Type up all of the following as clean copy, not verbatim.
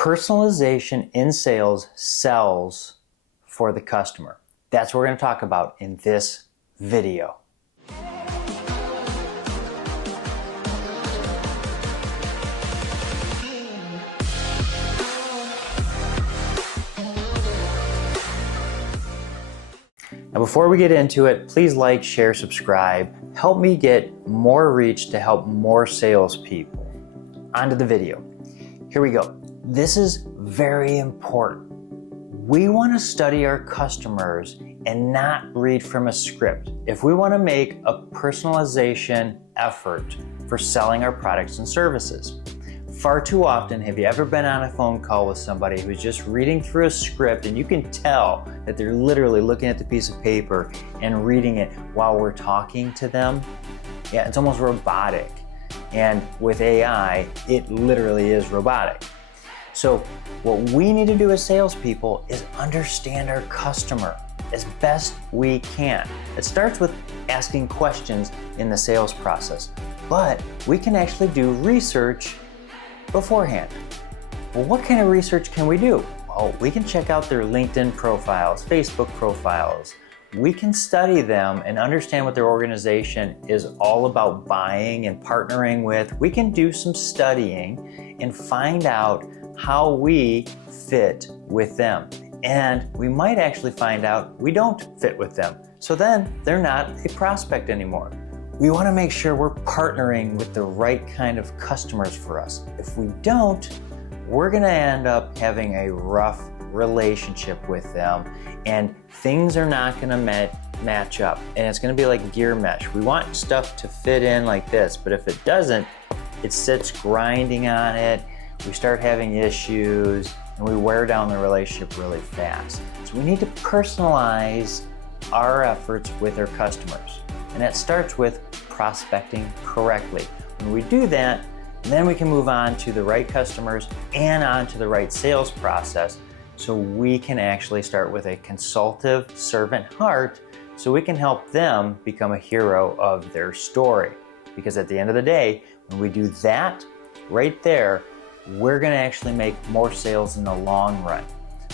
Personalization in sales sells for the customer. That's what we're going to talk about in this video. Now, before we get into it, please like, share, subscribe. Help me get more reach to help more salespeople. On to the video. Here we go. This is very important. We want to study our customers and not read from a script if we want to make a personalization effort for selling our products and services. Far too often, have you ever been on a phone call with somebody who's just reading through a script and you can tell that they're literally looking at the piece of paper and reading it while we're talking to them? Yeah, it's almost robotic. And with AI, it literally is robotic. So what we need to do as salespeople is understand our customer as best we can. It starts with asking questions in the sales process, but we can actually do research beforehand. Well, what kind of research can we do? Well, we can check out their LinkedIn profiles, Facebook profiles. We can study them and understand what their organization is all about buying and partnering with. We can do some studying and find out how we fit with them. And we might actually find out we don't fit with them. So then they're not a prospect anymore. We want to make sure we're partnering with the right kind of customers for us. If we don't, we're going to end up having a rough relationship with them and things are not going to match up. And it's going to be like gear mesh. We want stuff to fit in like this, but if it doesn't, it sits grinding on it. We start having issues and we wear down the relationship really fast. So we need to personalize our efforts with our customers. And that starts with prospecting correctly. When we do that, then we can move on to the right customers and on to the right sales process so we can actually start with a consultative servant heart so we can help them become a hero of their story. Because at the end of the day, when we do that right there, we're going to actually make more sales in the long run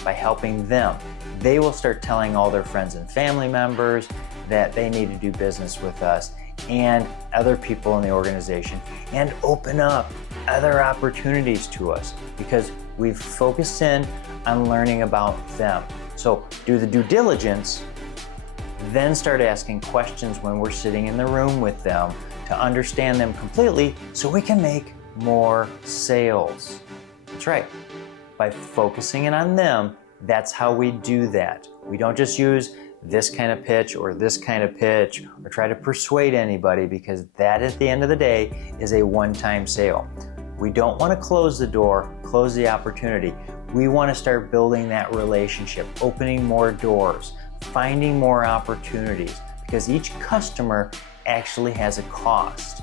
by helping them. They will start telling all their friends and family members that they need to do business with us and other people in the organization and open up other opportunities to us because we've focused in on learning about them. So do the due diligence, then start asking questions when we're sitting in the room with them to understand them completely so we can make more sales. That's right. By focusing in on them, that's how we do that. We don't just use this kind of pitch or this kind of pitch or try to persuade anybody because that at the end of the day is a one-time sale. We don't want to close the door, close the opportunity. We want to start building that relationship, opening more doors, finding more opportunities because each customer actually has a cost.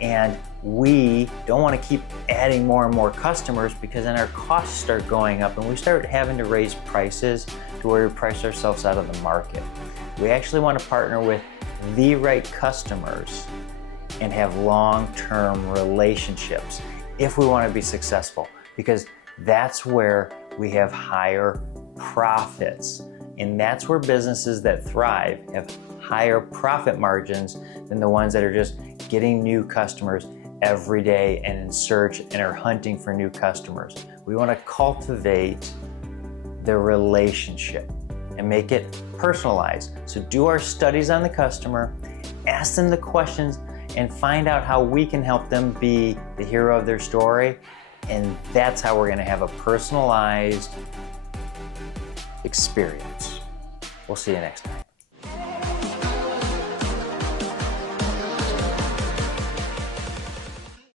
And we don't want to keep adding more and more customers because then our costs start going up and we start having to raise prices to where we price ourselves out of the market. We actually want to partner with the right customers and have long-term relationships if we want to be successful because that's where we have higher profits. And that's where businesses that thrive have higher profit margins than the ones that are just getting new customers every day and in search and are hunting for new customers. We want to cultivate the relationship and make it personalized. So do our studies on the customer, ask them the questions, and find out how we can help them be the hero of their story. And that's how we're going to have a personalized experience. We'll see you next time.